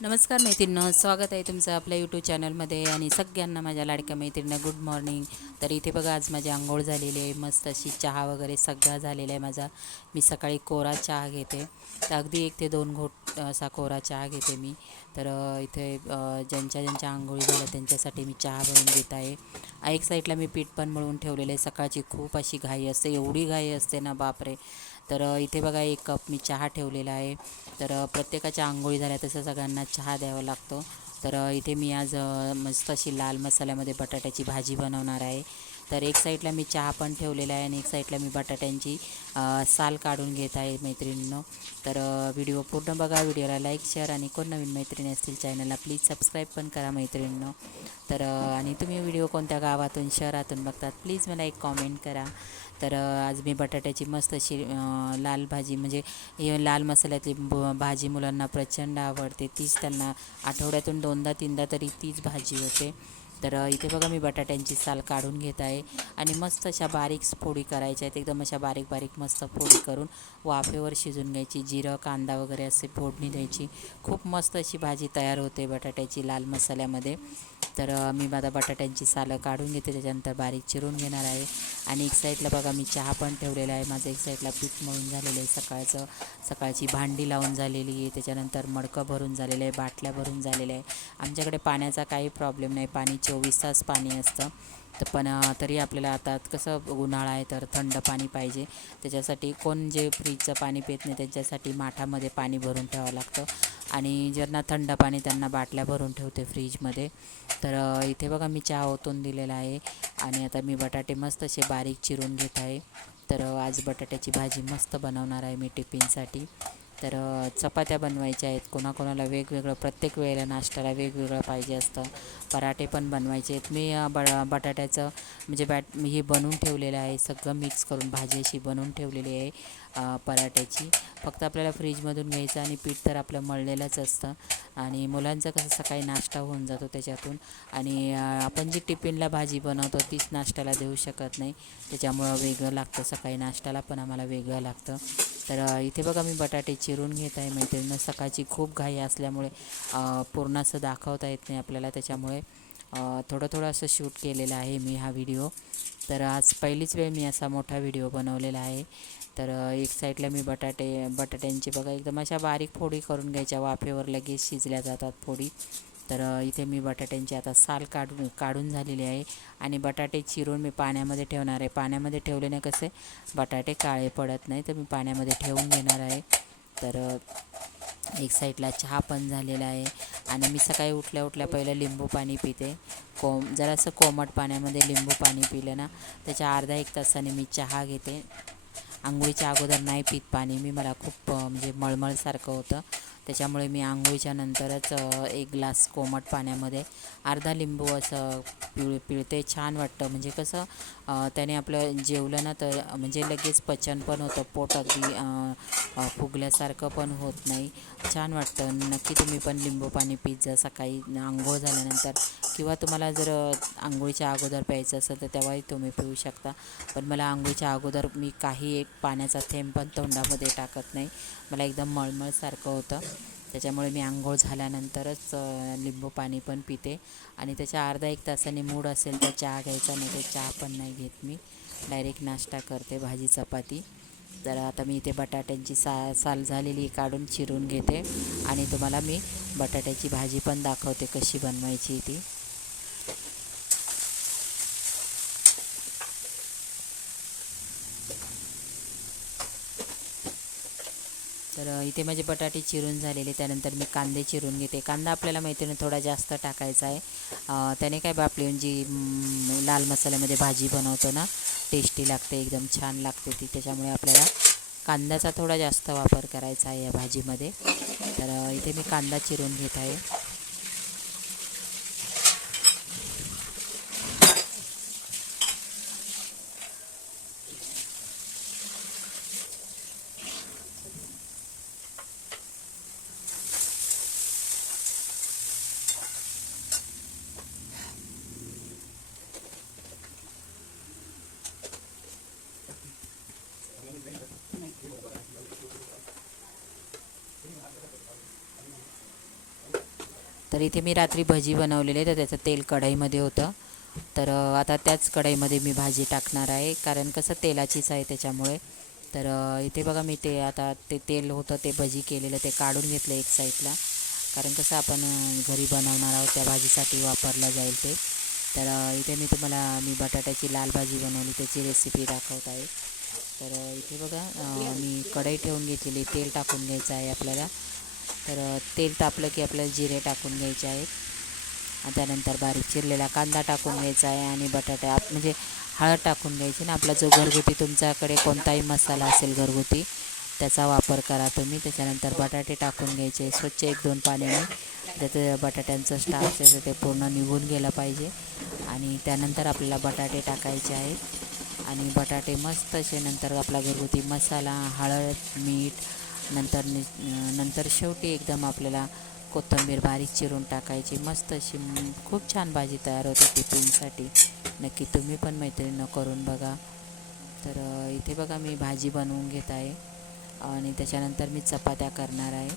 नमस्कार मैत्रिणींनो स्वागत आहे तुमचं आपल्या यूट्यूब चॅनलमध्ये आणि सगळ्यांना माझ्या लाडक्या मैत्रिणींना गुड मॉर्निंग तर इथे बघा आज माझी आंघोळ झालेली आहे मस्त अशी चहा वगैरे सगळा झालेला आहे माझा. मी सकाळी कोरा चहा घेते. तर अगदी एक ते दोन घोट असा कोरा चहा घेते मी. तर इथे ज्यांच्या ज्यांच्या आंघोळी झाल्या त्यांच्यासाठी मी चहा बनवून घेत आहे. एक साईडला मी पीठ पण मळून ठेवलेलं आहे. सकाळची खूप अशी घाई असते एवढी घाई असते ना बापरे. तर इथे बघा एक कप मी चहा ठेवलेला आहे. तर प्रत्येकाच्या आंघोळी झाल्या तसं सगळ्यांना चहा द्यावा लागतो. तर इथे मी आज मस्त अशी लाल मसाल्यामध्ये बटाट्याची भाजी बनवणार आहे. तर एक साईडला मी चहा पण ठेवलेला आहे आणि एक साईडला मी बटाट्यांची साल काढून घेत आहे मैत्रिणींनो. तर व्हिडिओ पूर्ण बघा व्हिडिओला लाईक शेअर आणि कोण नवीन मैत्रिणी असतील चॅनलला प्लीज सबस्क्राईब पण करा मैत्रिणींनो. तर आणि तुम्ही व्हिडिओ कोणत्या गावातून शहरातून बघतात प्लीज मला एक कॉमेंट करा. तर आज मी बटाट्याची मस्त अशी लाल भाजी म्हणजे लाल मसाल्यातली भाजी मुलांना प्रचंड आवडते. तीच त्यांना आठवड्यातून दोनदा तीनदा तरी तीच भाजी होते. तर इथे बघा मी बटाट्यांची साल काढून घेत आहे. आणि मस्त अशा बारीक फोडी करायच्या आहेत. एकदम अशा बारीक बारीक मस्त फोडी करून वाफेवर शिजून घ्यायची. जिरं कांदा वगैरे असे फोडणी द्यायची. खूप मस्त अशी भाजी तयार होते बटाट्याची लाल मसाल्यामध्ये. तर मी माझा बटाट्यांची सालं काढून घेते त्याच्यानंतर बारीक चिरून घेणार आहे. आणि एक साईडला बघा मी चहा पण ठेवलेला आहे. माझं एक साईडला पीठ मळून झालेलं आहे सकाळचं. सकाळची भांडी लावून झालेली आहे. त्याच्यानंतर मडकं भरून झालेलं आहे बाटल्या भरून झालेल्या आहे. आमच्याकडे पाण्याचा काही प्रॉब्लेम नाही. पाणी चोवीस तास पाणी असतं. तर पण तरी आपल्याला आता कसं उन्हाळा आहे तर थंड पाणी पाहिजे. त्याच्यासाठी कोण जे फ्रीजचं पाणी पित नाही त्यांच्यासाठी माठामध्ये पाणी भरून ठेवावं लागतं. आणि ज्यांना थंड पाणी त्यांना बाटल्या भरून ठेवते फ्रीजमध्ये. तर इथे बघा मी चहा ओतून दिलेला आहे आणि आता मी बटाटे मस्त असे बारीक चिरून घेत आहे. तर आज बटाट्याची भाजी मस्त बनवणार आहे मी टिफिनसाठी. तर चपात्या बनवायच्या आहेत. कोणाकोणाला वेगवेगळं प्रत्येक वेळेला नाश्त्याला वेगवेगळं पाहिजे असतं. पराठे पण बनवायचे आहेत. मी ब बटाट्याचं म्हणजे बॅट हे बनवून ठेवलेलं आहे. सगळं मिक्स करून भाजी अशी बनवून ठेवलेली आहे पराठ्याची. फक्त आपल्याला फ्रीजमधून घ्यायचं आणि पीठ तर आपलं मळलेलंच असतं. आणि मुलांचं कसं सकाळी नाश्ता होऊन जातो त्याच्यातून. आणि आपण जी टिफिनला भाजी बनवतो तीच नाश्त्याला देऊ शकत नाही. त्याच्यामुळं वेगळं लागतं. सकाळी नाश्त्याला पण आम्हाला वेगळं लागतं. तर इथे बघा मी बटाटे चिरून घेत आहे मैत्रिणीनं. सकाळची खूप घाई असल्यामुळे पूर्ण असं दाखवता येत नाही आपल्याला त्याच्यामुळे. थोडं थोडं असं शूट केलेलं आहे मी हा व्हिडिओ. तर आज पहिलीच वेळ मी असा मोठा व्हिडिओ बनवलेला आहे. तर एक साईडला मी बटाटे बटाट्यांची बघा एकदम अशा बारीक फोडी करून घ्यायच्या वाफेवर लगेच शिजल्या जातात फोडी. तर इथे मी बटाट्यांची आता साल काढून काढून झालेली आहे आणि बटाटे चिरून मी पाण्यामध्ये ठेवणार आहे. पाण्यामध्ये ठेवल्याने कसे? बटाटे काळे पडत नाही तर मी पाण्यामध्ये ठेवून घेणार आहे. तर एक साईडला चहा पण झालेला आहे आणि मी सकाळी उठल्या उठल्या पहिलं लिंबू पाणी पिते. कोम जरासं कोमट पाण्यामध्ये लिंबू पाणी पिलं ना त्याच्या अर्धा एक तासाने मी चहा घेते. आंघोळीच्या अगोदर नाही पित पाणी मी मला खूप म्हणजे मळमळसारखं होतं. त्याच्यामुळे मी आंघोळीच्या नंतरच एक ग्लास कोमट पाण्यामध्ये अर्धा लिंबू असं पिळ पिळते. छान वाटतं. म्हणजे कसं त्याने आपलं जेवलं ना तर म्हणजे लगेच पचन पण होतं. पोट अगदी फुगल्यासारखं पण होत नाही. छान वाटतं. नक्की तुम्ही पण लिंबू पाणी पीत जा. सकाळी आंघोळ झाल्यानंतर किंवा तुम्हाला जर आंघोळीच्या अगोदर प्यायचं असेल तर तेव्हाही तुम्ही पिऊ शकता. पण मला आंघोळीच्या अगोदर मी काही एक पाण्याचा थेंब पण तोंडामध्ये टाकत नाही. मला एकदम मळमळसारखं होतं. त्याच्यामुळे मी आंघोळ झाल्यानंतरच लिंबू पाणी पण पिते. आणि त्याच्या अर्धा एक तासाने मूड असेल तर चहा घ्यायचा नाही तर चहा पण नाही घेत मी. डायरेक्ट नाश्ता करते भाजी चपाती. तर आता मी इथे बटाट्यांची सा साल झालेली काढून चिरून घेते. आणि तुम्हाला मी बटाट्याची भाजी पण दाखवते कशी बनवायची ती. तर इथे माझे बटाटे चिरून झालेले त्यानंतर मी कांदे चिरून घेते. कांदा आपल्याला मैत्रिणी थोडा जास्त टाकायचा आहे. त्याने काय बा आपली जी लाल मसाल्यामध्ये भाजी बनवतो ना टेस्टी लागते एकदम छान लागते ती. त्याच्यामुळे आपल्याला कांद्याचा थोडा जास्त वापर करायचा आहे या भाजीमध्ये. तर इथे मी कांदा चिरून घेत आहे. तर इथे मी रात्री भजी बनवलेले तर त्याचं तेल कढईमध्ये होतं. तर आता त्याच कढईमध्ये मी भाजी टाकणार आहे कारण कसं तेलाचीच आहे त्याच्यामुळे. तर इथे बघा मी ते आता ते तेल होतं ते भजी केलेलं ते काढून घेतलं एक साईडला. कारण कसं आपण घरी बनवणार आहोत त्या भाजीसाठी वापरलं जाईल ते. तर इथे मी तुम्हाला मी बटाट्याची लाल भाजी बनवली त्याची रेसिपी दाखवत आहे. तर इथे बघा मी कढई ठेवून घेतलेली तेल टाकून घ्यायचं आहे आपल्याला. तर तेल तापलं की आपल्याला जिरे टाकून घ्यायचे आहेत. त्यानंतर बारीक चिरलेला कांदा टाकून घ्यायचा आहे आणि बटाटा आप म्हणजे हळद टाकून घ्यायची ना आपला जो घरगुती तुमच्याकडे कोणताही मसाला असेल घरगुती त्याचा वापर करा तुम्ही. त्याच्यानंतर बटाटे टाकून घ्यायचे स्वच्छ एक दोन पाण्याने. त्याचं बटाट्यांचं स्टार्च असं ते पूर्ण निघून गेलं पाहिजे. आणि त्यानंतर आपल्याला बटाटे टाकायचे आहेत. आणि बटाटे मस्त असे नंतर आपला घरगुती मसाला हळद मीठ नंतर नि नंतर शेवटी एकदम आपल्याला कोथिंबीर बारीक चिरून टाकायची. मस्त अशी खूप छान भाजी तयार होते टिफिनसाठी नक्की तुम्ही पण मैत्रिणीनं करून बघा. तर इथे बघा मी भाजी बनवून घेत आहे. आणि त्याच्यानंतर मी चपात्या करणार आहे.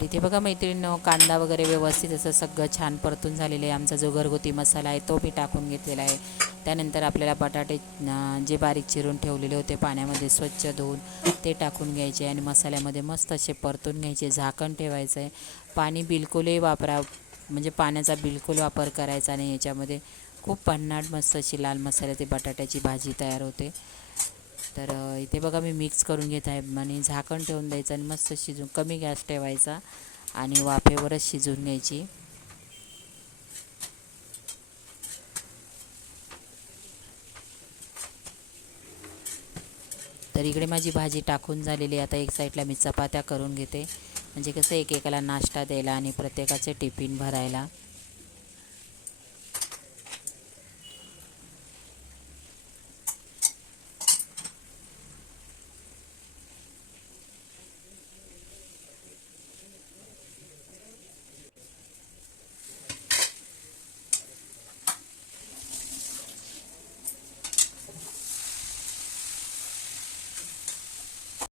तर इथे बघा मैत्रिणीनं कांदा वगैरे व्यवस्थित असं सगळं छान परतून झालेलं आहे. आमचा जो घरगुती मसाला आहे तो मी टाकून घेतलेला आहे. त्यानंतर आपल्याला बटाटे जे बारीक चिरून ठेवलेले होते पाण्यामध्ये स्वच्छ धुवून ते टाकून घ्यायचे आणि मसाल्यामध्ये मस्त असे परतून घ्यायचे. झाकण ठेवायचं आहे पाणी बिलकुलही वापरा म्हणजे पाण्याचा बिलकुल वापर करायचा नाही याच्यामध्ये. खूप भन्नाट मस्त अशी लाल मसाल्याची बटाट्याची भाजी तयार होते. तर इथे बघा मी मिक्स करून घेत आहे. आणि झाकण ठेवून द्यायचं आणि मस्त शिजून कमी गॅस ठेवायचा आणि वाफेवरच शिजून घ्यायची. तर इकडे माझी भाजी टाकून झालेली आता एक साईडला मी चपात्या करून घेते. म्हणजे कसं एकेकाला नाश्ता द्यायला आणि प्रत्येकाचे टिफिन भरायला.